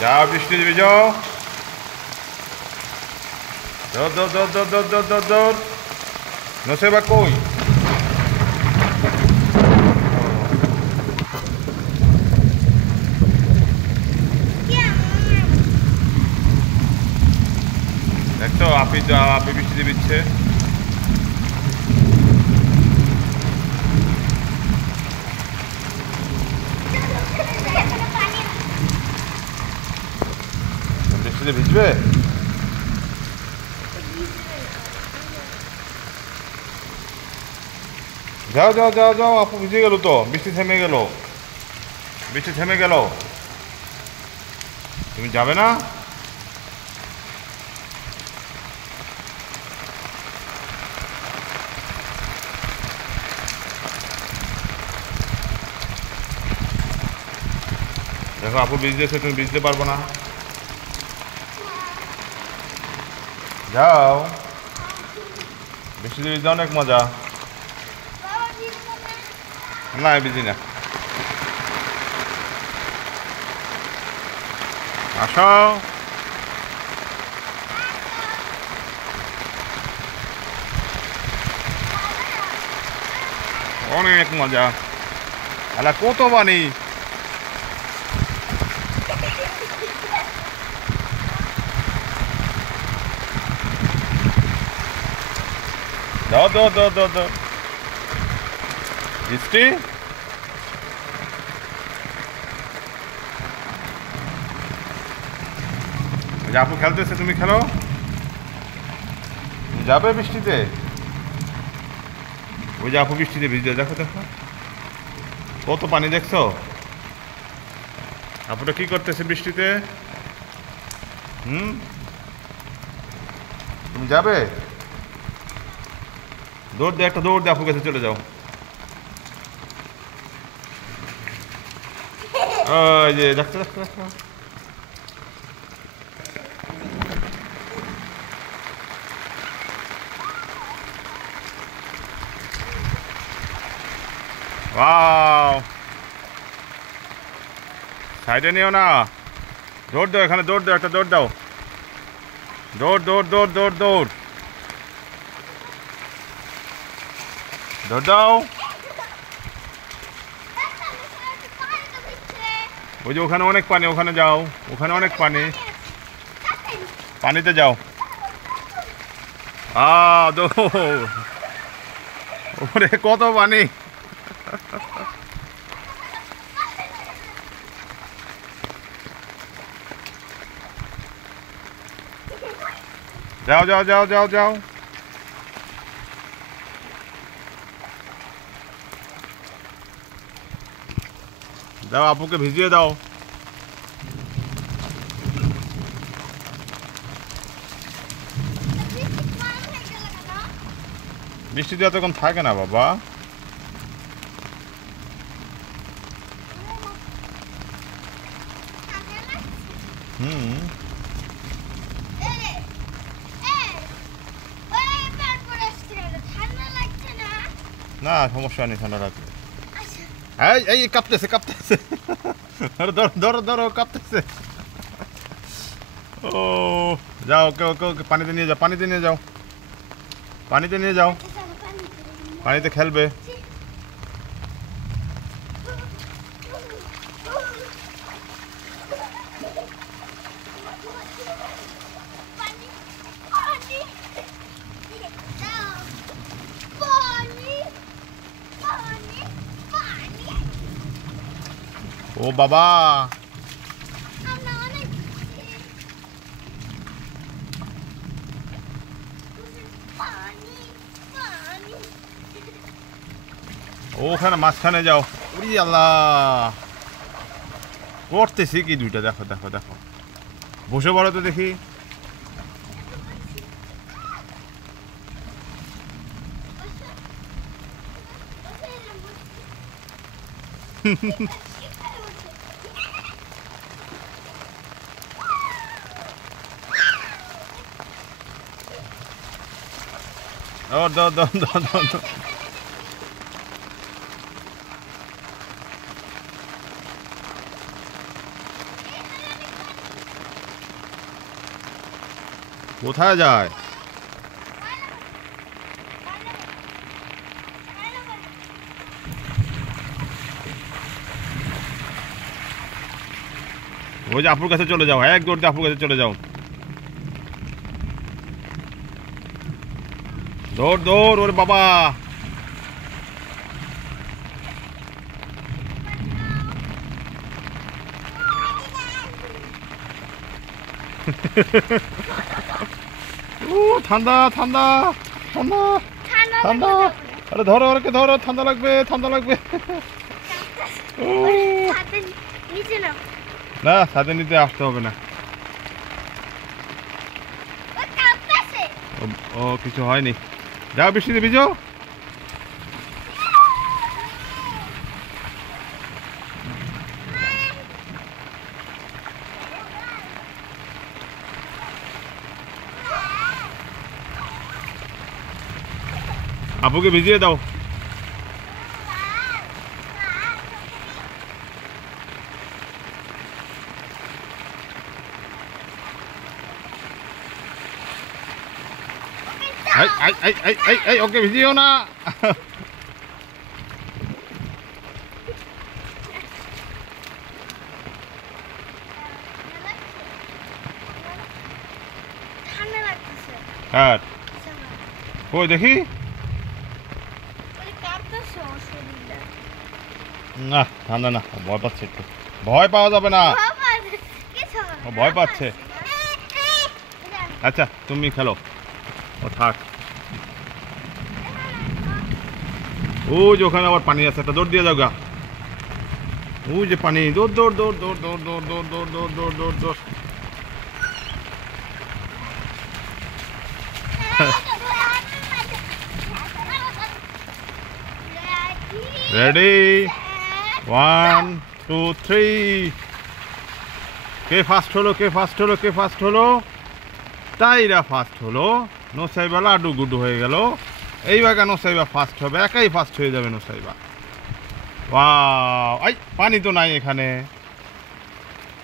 যাও বৃষ্টি ভিজাও। দৌড় দৌড় দৌড় দৌড় দৌড় দৌড় দৌড় দৌড়। নসেবা কই? দেখছো আপি বৃষ্টি দিচ্ছে। বৃষ্টিতে ভিজবে? যাও যাও যাও যাও, আপু ভিজে গেল তো। বৃষ্টি থেমে গেল, বৃষ্টি থেমে গেল। তুমি যাবে না? দেখো আপু ভিজতেছে, তুমি ভিজতে পারবো না। যাও, বৃষ্টিতে ভিজতে অনেক মজা। না ভিজি না, আসো। অনেক মজা। আলা কত পানি। দাও দাও দাও দাও দাও বৃষ্টি। আপু খেলতেছে, তুমি খেলো। তুমি যাবে বৃষ্টিতে? ওই যে আপু বৃষ্টিতে ভিজতে, দেখো দেখো কত পানি, দেখছো? আপুটা কি করতেছে বৃষ্টিতে? তুমি যাবে? দৌড় দে, একটা দৌড় দে, আপু কাছে চলে যাও। ওই যে দেখছো দেখছো দেখছো। ওয়াও, সাইডে নিও না। দৌড় দাও, এখানে দৌড় দাও, একটা দৌড় দাও। দৌড় দৌড় দৌড় দৌড় দৌড় দৌড় দাও। ওই যে ওখানে অনেক পানি, ওখানে যাও, ওখানে অনেক পানি, পানিতে যাও। দৌড়। ওরে কত পানি। যাও যাও যাও যাও যাও। দাও আপুকে ভিজিয়ে দাও। বৃষ্টিতে এতক্ষণ থাকে না বাবা। না সমস্যা নেই, ঠান্ডা রাখবে। এই এই কাঁপতেছে কাঁপতেছে। ধরো ধরো ধরো, কাঁপতেছে। ও যাও, ওকে ওকে ওকে পানিতে নিয়ে যাও, পানিতে নিয়ে যাও, পানিতে নিয়ে যাও, পানিতে খেলবে। ও বাবা, ওখানে মাঝখানে যাও। উরি আল্লাহ, করতেছি কি দুইটা, দেখো দেখো দেখো। বসে পড়ো তো দেখি। দৌড়। কোথায় যায়? ওই যে আপুর কাছে চলে যাও, এক দৌড় দিয়ে আপুর কাছে চলে যাও। দৌড় দৌড়, ওরে বাবা। ও ঠান্ডা ঠান্ডা ঠান্ডা ঠান্ডা। আরে ধরো, ওরকে ধরো, ঠান্ডা লাগবে, ঠান্ডা লাগবে। না, ছাদে নিতে আসতে হবে না। ও কিছু হয়নি, যাও বৃষ্টিতে ভিজো। আপুকে ভিজিয়ে দাও। ওকে ভিজিও না। হ্যাঁ, কই দেখি। না ঠান্ডা না, ভয় পাচ্ছে একটু। ভয় পাওয়া যাবে না, ভয় পাচ্ছে। আচ্ছা তুমি খেলো, ও থাক। ওই যে ওখানে আবার পানি আছে, একটা দৌড় দিয়ে যাও গা। ওই যে পানি, দৌড় দৌড় দৌড় দৌড় দৌড় দৌড় দৌড় দৌড় দৌড় দৌড় দৌড় দৌড়। রেডি, 1 2 3। কে ফার্স্ট হলো, কে ফার্স্ট হলো, কে ফার্স্ট হলো? তাইরা ফার্স্ট হলো। নোসাইবা লাডু গুডু হয়ে গেল। এইবার নোসাইবা ফার্স্ট হবে, একাই ফার্স্ট হয়ে যাবে নোসাইবা। ওয়াও, আই পানি তো নাই এখানে।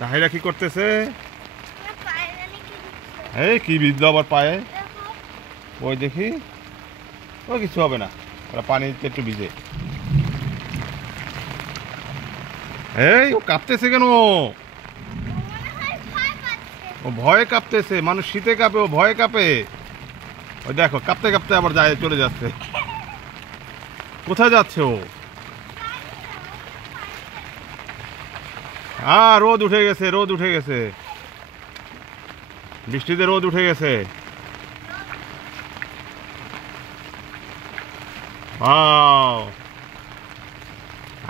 তাহিরা কি করতেছে? এই কি বিদ্যা আবার পায়ে। ওই দেখি, ও কিছু হবে না, ওরা পানিতে একটু ভিজে। এই ও কাঁপতেছে কেন? ও ভয়ে কাঁপতেছে। মানুষ শীতে কাঁপে, ও ভয়ে কাঁপে। ওই দেখো কাঁপতে কাঁপতে আবার যায়, চলে যাচ্ছে। কোথায় যাচ্ছে ও? রোদ উঠে গেছে, রোদ উঠে গেছে, বৃষ্টিতে রোদ উঠে গেছে।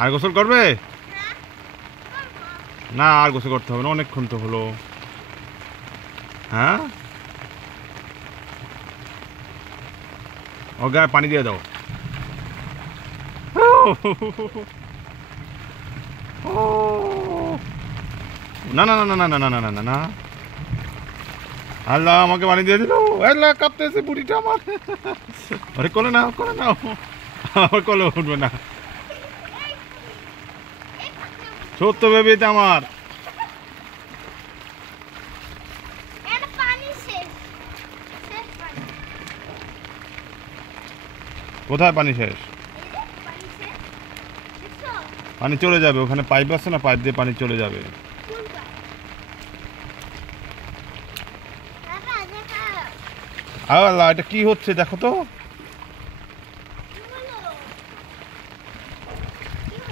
আর গোসল করবে? না আর গোসল করতে হবে না, অনেকক্ষণ তো হলো। হ্যাঁ, ও গায়ে পানি দিয়ে দাও। না না না না না না না না না না, আল্লাহ আমাকে পানি দিয়ে দিল। আল্লাহ কাঁপতেছে বুড়িটা আমার। আরে কোলে নাও, কোলে নাও, আমার কোলে উঠবে না। ছোট্ট বেবিটা আমার। কোথায় পানি শেষ? পানি চলে যাবে, ওখানে পাইপ আছে না, পাইপ দিয়ে পানি চলে যাবে। আল্লাহ, এটা কি হচ্ছে দেখো তো,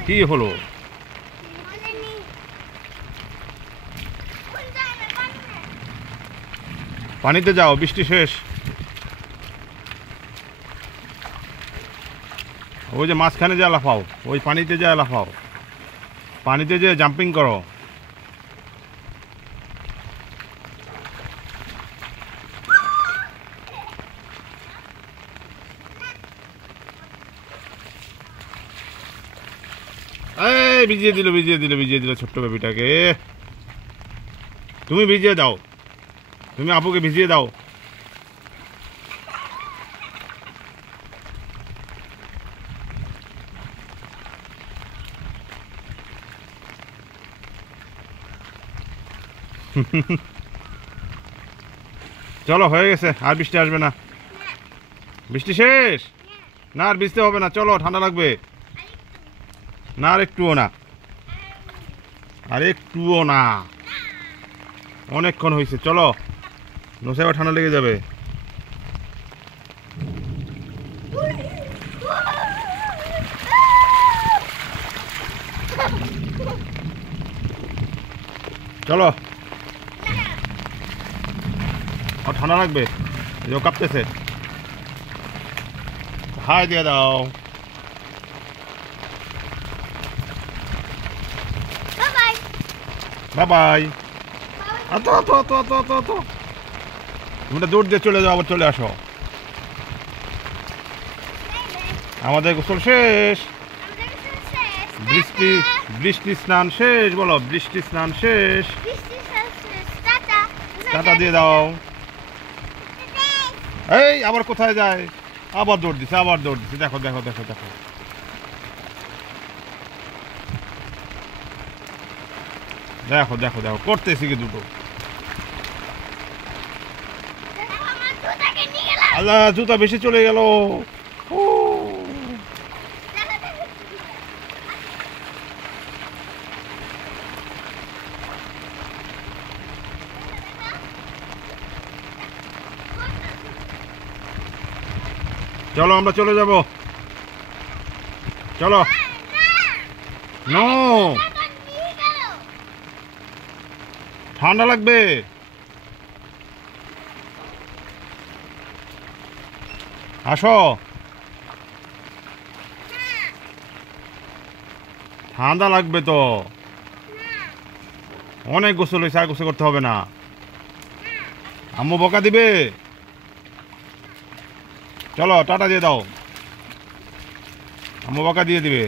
কি হলো? পানিতে যাও, বৃষ্টি শেষ। ওই যে মাঝখানে যা লাফাও, ওই পানিতে যা লাফাও, পানিতে যে জাম্পিং করো। এই ভিজিয়ে দিল, ভিজিয়ে দিল, ভিজিয়ে দিল ছোট্ট বেবিটাকে। তুমি ভিজিয়ে দাও, তুমি আপুকে ভিজিয়ে দাও। চলো হয়ে গেছে, আর বৃষ্টি আসবে না। বৃষ্টি শেষ না, আর ভিজতে হবে না, চলো ঠান্ডা লাগবে না, আর একটুও না, আর একটুও না, অনেকক্ষণ হয়েছে। চলো নসাইবা ঠান্ডা লেগে যাবে। চলো, ও ঠান্ডা লাগবে, ও কাঁপতেছে। হাই দিয়ে দাও। Bye bye. আতো আতো আতো আতো আতো আতো, তোমরা দৌড় দিয়ে চলে যাও, আবার চলে আসো। আমাদের গোসল শেষ, বৃষ্টি বৃষ্টি স্নান শেষ। বলো বৃষ্টি স্নান শেষ। টাটা দিয়ে দাও। এই আবার কোথায় যায়, আবার দৌড় দিছে, আবার দৌড় দিছে। দেখো দেখো দেখো দেখো, দেখো দেখো দেখো করতেছি কি দুটো। আল্লাহ, জুতা বেশি চলে গেল। ও চলো আমরা চলে যাব, চলো। নো, ঠান্ডা লাগবে। আসো, ঠান্ডা লাগবে তো, অনেক গোসল হয়েছে, আর গোসল করতে হবে না। আম্মু বকা দিবে। চলো টাটা দিয়ে দাও, আম্মু বকা দিয়ে দিবে,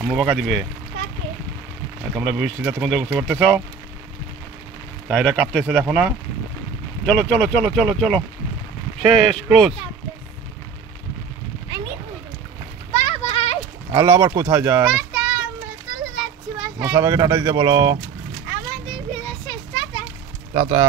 আম্মু বকা দিবে। তোমরা বৃষ্টিতে তখন গোসল করতেছ, তাই এটা কাঁপতেছে, দেখো না। চলো চলো চলো চলো চলো, শেষ, ক্লোজ। আল্লাহ, আবার কোথায় যায়? মোসাবাকে টাটা দিতে বলো। টাটা।